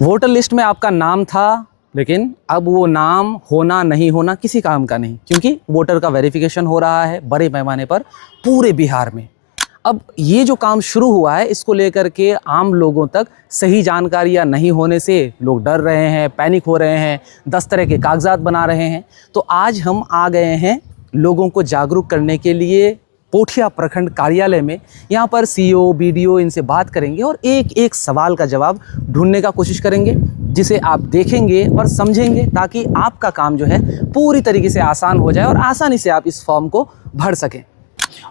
Voter list में आपका नाम था, लेकिन अब वो नाम होना नहीं होना किसी काम का नहीं, क्योंकि वोटर का वेरिफिकेशन हो रहा है बड़े पैमाने पर पूरे बिहार में। अब ये जो काम शुरू हुआ है, इसको लेकर के आम लोगों तक सही जानकारियाँ नहीं होने से लोग डर रहे हैं, पैनिक हो रहे हैं, 10 तरह के कागजात बना रहे हैं। तो आज हम आ गए हैं लोगों को जागरूक करने के लिए पोठिया प्रखंड कार्यालय में। यहाँ पर सीओ, बीडीओ इनसे बात करेंगे और एक एक सवाल का जवाब ढूंढने का कोशिश करेंगे, जिसे आप देखेंगे और समझेंगे, ताकि आपका काम जो है पूरी तरीके से आसान हो जाए और आसानी से आप इस फॉर्म को भर सकें।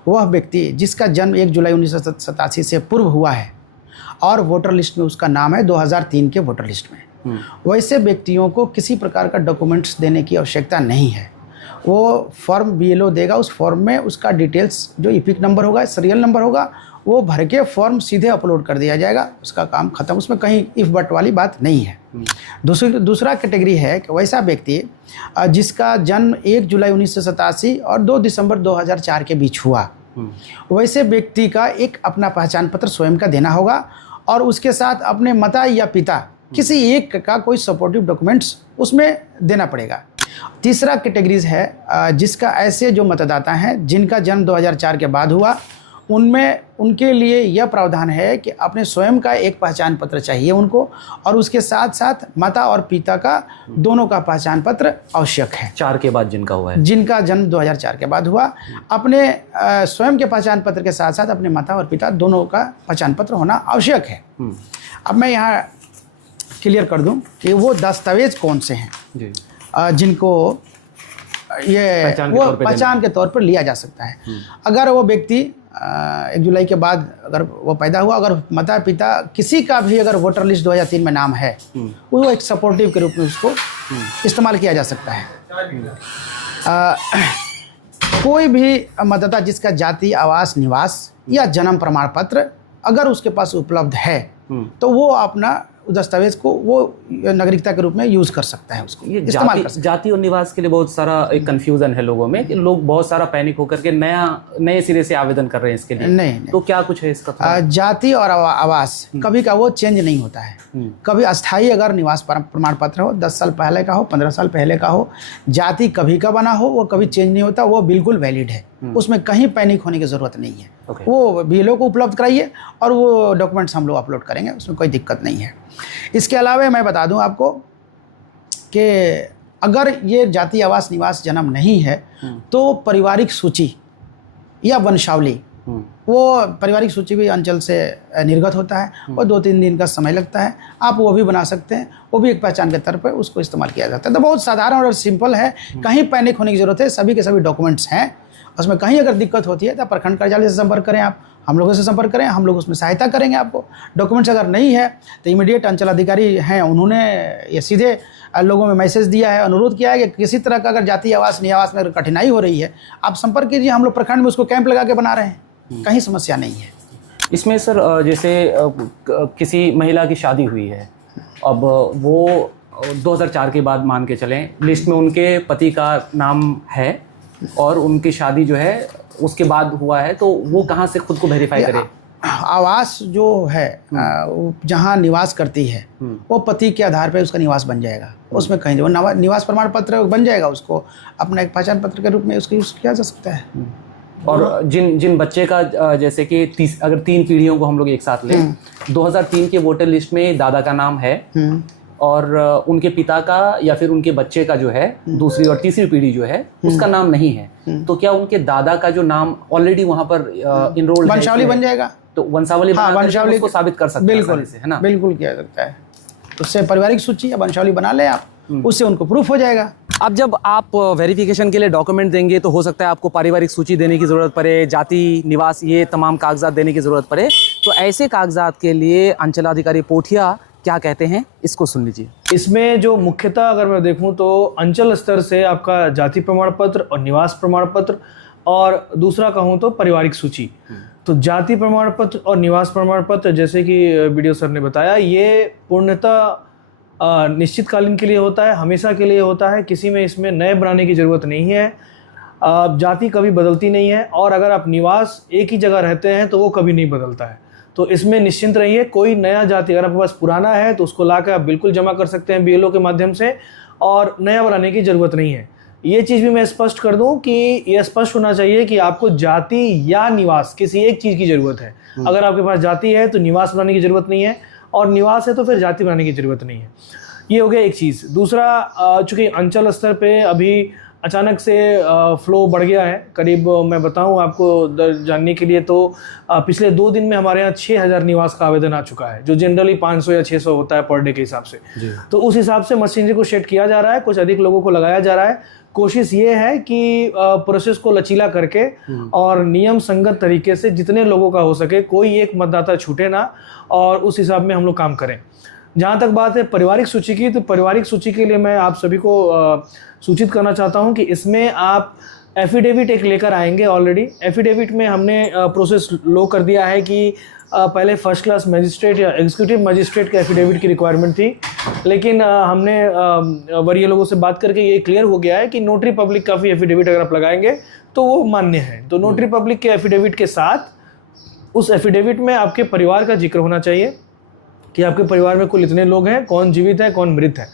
वह व्यक्ति जिसका जन्म 1 जुलाई 1987 से पूर्व हुआ है और वोटर लिस्ट में उसका नाम है 2003 के वोटर लिस्ट में, वैसे व्यक्तियों को किसी प्रकार का डॉक्यूमेंट्स देने की आवश्यकता नहीं है। वो फॉर्म बीएलओ देगा, उस फॉर्म में उसका डिटेल्स जो इपिक नंबर होगा, सीरियल नंबर होगा, वो भर के फॉर्म सीधे अपलोड कर दिया जाएगा, उसका काम खत्म। उसमें कहीं इफ बट वाली बात नहीं है। दूसरा कैटेगरी है कि वैसा व्यक्ति जिसका जन्म 1 जुलाई 1987 और 2 दिसंबर 2004 के बीच हुआ, वैसे व्यक्ति का एक अपना पहचान पत्र स्वयं का देना होगा और उसके साथ अपने माता या पिता किसी एक का कोई सपोर्टिव डॉक्यूमेंट्स उसमें देना पड़ेगा। तीसरा कैटेगरीज है जिसका ऐसे जो मतदाता हैं जिनका जन्म 2004 के बाद हुआ, उनमें उनके लिए यह प्रावधान है कि अपने स्वयं का एक पहचान पत्र चाहिए उनको, और उसके साथ साथ माता और पिता का दोनों का पहचान पत्र आवश्यक है। 4 के बाद जिनका हुआ है, जिनका जन्म 2004 के बाद हुआ, अपने स्वयं के पहचान पत्र के साथ साथ अपने माता और पिता दोनों का पहचान पत्र होना आवश्यक है। अब मैं यहाँ क्लियर कर दूँ कि वो दस्तावेज कौन से हैं जी, जिनको ये पहचान के तौर पर लिया जा सकता है। अगर वो व्यक्ति 1 जुलाई के बाद अगर वो पैदा हुआ, अगर माता पिता किसी का भी अगर वोटर लिस्ट 2003 में नाम है, वो एक सपोर्टिव के रूप में उसको इस्तेमाल किया जा सकता है। कोई भी मतदाता जिसका जाति, आवास, निवास या जन्म प्रमाण पत्र अगर उसके पास उपलब्ध है, तो वो अपना दस्तावेज को वो नागरिकता के रूप में यूज कर सकता है, उसको इस्तेमाल कर सकता है। जाति और निवास के लिए बहुत सारा एक कंफ्यूजन है लोगों में, कि लोग बहुत सारा पैनिक होकर के नए सिरे से आवेदन कर रहे हैं इसके लिए। नहीं। तो क्या कुछ है इसका? जाति और आवास कभी का वो चेंज नहीं होता है। कभी अस्थाई अगर निवास प्रमाण पत्र हो, 10 साल पहले का हो, 15 साल पहले का हो, जाति कभी का बना हो, वो कभी चेंज नहीं होता, वो बिल्कुल वैलिड है। उसमें कहीं पैनिक होने की जरूरत नहीं है। वो बीएलओ को उपलब्ध कराइए और वो डॉक्यूमेंट्स हम लोग अपलोड करेंगे, उसमें कोई दिक्कत नहीं है। इसके अलावा मैं बता दूं आपको कि अगर ये जाति, आवास, निवास, जन्म नहीं है, तो पारिवारिक सूची या वंशावली, वो पारिवारिक सूची भी अंचल से निर्गत होता है और 2-3 दिन का समय लगता है। आप वो भी बना सकते हैं, वो भी एक पहचान के तौर पर उसको इस्तेमाल किया जाता है। तो बहुत साधारण और सिंपल है, कहीं पैनिक होने की जरूरत है। सभी के सभी डॉक्यूमेंट्स हैं, उसमें कहीं अगर दिक्कत होती है तो प्रखंड कार्यालय से संपर्क करें, आप हम लोगों से संपर्क करें, हम लोग उसमें सहायता करेंगे आपको। डॉक्यूमेंट्स अगर नहीं है तो इमीडिएट अंचल अधिकारी हैं, उन्होंने ये सीधे लोगों में मैसेज दिया है, अनुरोध किया है कि किसी तरह का अगर जाति, आवास, निवास में अगर कठिनाई हो रही है, आप संपर्क कीजिए। हम लोग प्रखंड में उसको कैंप लगा के बना रहे हैं, कहीं समस्या नहीं है इसमें। सर, जैसे किसी महिला की शादी हुई है, अब वो 2004 के बाद मान के चलें, लिस्ट में उनके पति का नाम है और उनकी शादी जो है उसके बाद हुआ है, तो वो कहाँ से खुद को वेरीफाई करे? आवास जो है जहाँ निवास करती है, वो पति के आधार पर उसका निवास बन जाएगा। उसमें कहीं वो निवास प्रमाण पत्र बन जाएगा, उसको अपना एक पहचान पत्र के रूप में उसका यूज किया जा सकता है। और जिन बच्चे का जैसे कि अगर 3 पीढ़ियों को हम लोग एक साथ लें, 2003 के वोटर लिस्ट में दादा का नाम है और उनके पिता का या फिर उनके बच्चे का जो है दूसरी और तीसरी पीढ़ी जो है उसका नाम नहीं है, तो क्या उनके दादा का जो नाम ऑलरेडी वहां पर इनरोल्ड है, वंशावली बन जाएगा? तो वंशावली वंशावली को साबित कर सकते हैं बिल्कुल से, है ना? बिल्कुल किया सकता है। उससे पारिवारिक सूची या वंशावली बना ले आप, उससे उनको प्रूफ हो जाएगा। अब जब आप वेरिफिकेशन के लिए डॉक्यूमेंट देंगे, तो हो सकता है आपको पारिवारिक सूची देने की ज़रूरत पड़े, जाति, निवास, ये तमाम कागजात देने की ज़रूरत पड़े। तो ऐसे कागजात के लिए अंचलाधिकारी पोठिया क्या कहते हैं, इसको सुन लीजिए। इसमें जो मुख्यतः अगर मैं देखूं तो अंचल स्तर से आपका जाति प्रमाण पत्र और निवास प्रमाण पत्र, और दूसरा कहूं तो पारिवारिक सूची। तो जाति प्रमाण पत्र और निवास प्रमाण पत्र, जैसे कि वीडियो सर ने बताया, ये पूर्णतः निश्चितकालीन के लिए होता है, हमेशा के लिए होता है, किसी में इसमें नए बनाने की ज़रूरत नहीं है। जाति कभी बदलती नहीं है, और अगर आप निवास एक ही जगह रहते हैं तो वो कभी नहीं बदलता है। तो इसमें निश्चिंत रहिए, कोई नया जाति अगर आपके पास पुराना है तो उसको लाकर आप बिल्कुल जमा कर सकते हैं बीएलओ के माध्यम से, और नया बनाने की ज़रूरत नहीं है। ये चीज़ भी मैं स्पष्ट कर दूं कि ये स्पष्ट होना चाहिए कि आपको जाति या निवास किसी एक चीज़ की ज़रूरत है। अगर आपके पास जाति है तो निवास बनाने की ज़रूरत नहीं है, और निवास है तो फिर जाति बनाने की ज़रूरत नहीं है। ये हो गया एक चीज़। दूसरा, चूँकि अंचल स्तर पे अभी अचानक से फ्लो बढ़ गया है, करीब मैं बताऊं आपको जानने के लिए तो पिछले 2 दिन में हमारे यहाँ 6000 निवास का आवेदन आ चुका है, जो जनरली 500 या 600 होता है पर डे के हिसाब से। तो उस हिसाब से मशीनरी को सेट किया जा रहा है, कुछ अधिक लोगों को लगाया जा रहा है। कोशिश ये है कि प्रोसेस को लचीला करके और नियम संगत तरीके से जितने लोगों का हो सके, कोई एक मतदाता छूटे ना, और उस हिसाब में हम लोग काम करें। जहाँ तक बात है पारिवारिक सूची की, तो पारिवारिक सूची के लिए मैं आप सभी को सूचित करना चाहता हूँ कि इसमें आप एफिडेविट एक लेकर आएंगे। ऑलरेडी एफिडेविट में हमने प्रोसेस लो कर दिया है कि पहले फर्स्ट क्लास मजिस्ट्रेट या एग्जीक्यूटिव मजिस्ट्रेट के एफिडेविट की रिक्वायरमेंट थी, लेकिन हमने वरीय लोगों से बात करके ये क्लियर हो गया है कि नोटरी पब्लिक का भी एफिडेविट अगर आप लगाएंगे तो वो मान्य है। तो नोटरी पब्लिक के एफिडेविट के साथ उस एफिडेविट में आपके परिवार का जिक्र होना चाहिए कि आपके परिवार में कुल इतने लोग हैं, कौन जीवित है कौन मृत है।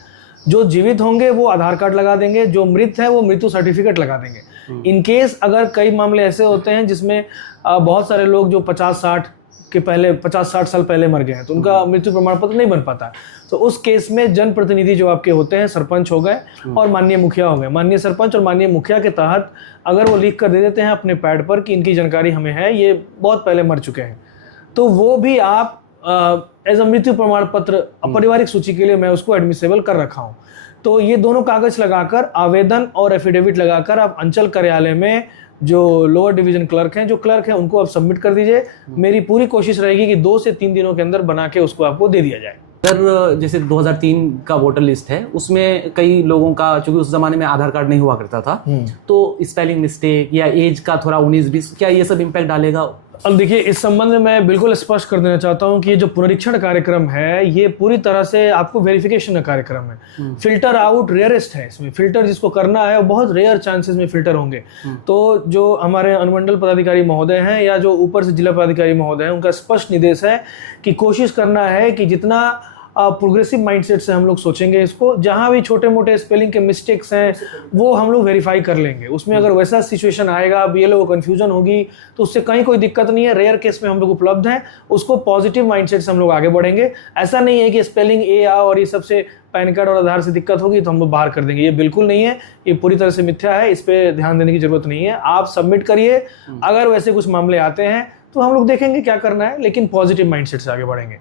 जो जीवित होंगे वो आधार कार्ड लगा देंगे, जो मृत है वो मृत्यु सर्टिफिकेट लगा देंगे। इन केस अगर कई मामले ऐसे होते हैं जिसमें बहुत सारे लोग जो 50-60 साल पहले मर गए हैं, तो उनका मृत्यु प्रमाण पत्र नहीं बन पाता, तो उस केस में जनप्रतिनिधि जो आपके होते हैं, सरपंच हो गए और माननीय मुखिया हो गए, माननीय सरपंच और माननीय मुखिया के तहत अगर वो लिख कर दे देते हैं अपने पैड पर कि इनकी जानकारी हमें है, ये बहुत पहले मर चुके हैं, तो वो भी आप एज अ मृत्यु प्रमाण पत्र पारिवारिक सूची के लिए मैं उसको एडमिसेबल कर रखा हूँ। तो ये दोनों कागज लगाकर, आवेदन और एफिडेविट लगाकर आप अंचल कार्यालय में जो लोअर डिवीजन क्लर्क हैं, जो क्लर्क हैं, उनको आप सबमिट कर दीजिए। मेरी पूरी कोशिश रहेगी कि 2 से 3 दिनों के अंदर बना के उसको आपको दे दिया जाए। सर, जैसे 2003 का वोटर लिस्ट है, उसमें कई लोगों का, चूंकि उस जमाने में आधार कार्ड नहीं हुआ करता था, तो स्पेलिंग मिस्टेक या एज का थोड़ा 19-20, क्या ये सब इम्पैक्ट डालेगा? अब देखिए, इस संबंध में मैं बिल्कुल स्पष्ट कर देना चाहता हूं कि ये जो पुनरीक्षण कार्यक्रम है, ये पूरी तरह से आपको वेरिफिकेशन का कार्यक्रम है। फिल्टर आउट रेयरेस्ट है। इसमें फिल्टर जिसको करना है वो बहुत रेयर चांसेस में फिल्टर होंगे। तो जो हमारे अनुमंडल पदाधिकारी महोदय हैं या जो ऊपर से जिला पदाधिकारी महोदय हैं, उनका स्पष्ट निर्देश है कि कोशिश करना है कि जितना प्रोग्रेसिव माइंडसेट से हम लोग सोचेंगे इसको, जहां भी छोटे मोटे स्पेलिंग के मिस्टेक्स हैं वो हम लोग वेरीफाई कर लेंगे। उसमें अगर वैसा सिचुएशन आएगा, बीएलओ को कंफ्यूजन होगी, तो उससे कहीं कोई दिक्कत नहीं है। रेयर केस में हम लोग उपलब्ध हैं, उसको पॉजिटिव माइंडसेट से हम लोग आगे बढ़ेंगे। ऐसा नहीं है कि स्पेलिंग ए आ और ये सबसे पैन कार्ड और आधार से दिक्कत होगी तो हम लोग बाहर कर देंगे, ये बिल्कुल नहीं है। ये पूरी तरह से मिथ्या है, इस पर ध्यान देने की जरूरत नहीं है। आप सबमिट करिए, अगर वैसे कुछ मामले आते हैं तो हम लोग देखेंगे क्या करना है, लेकिन पॉजिटिव माइंडसेट से आगे बढ़ेंगे।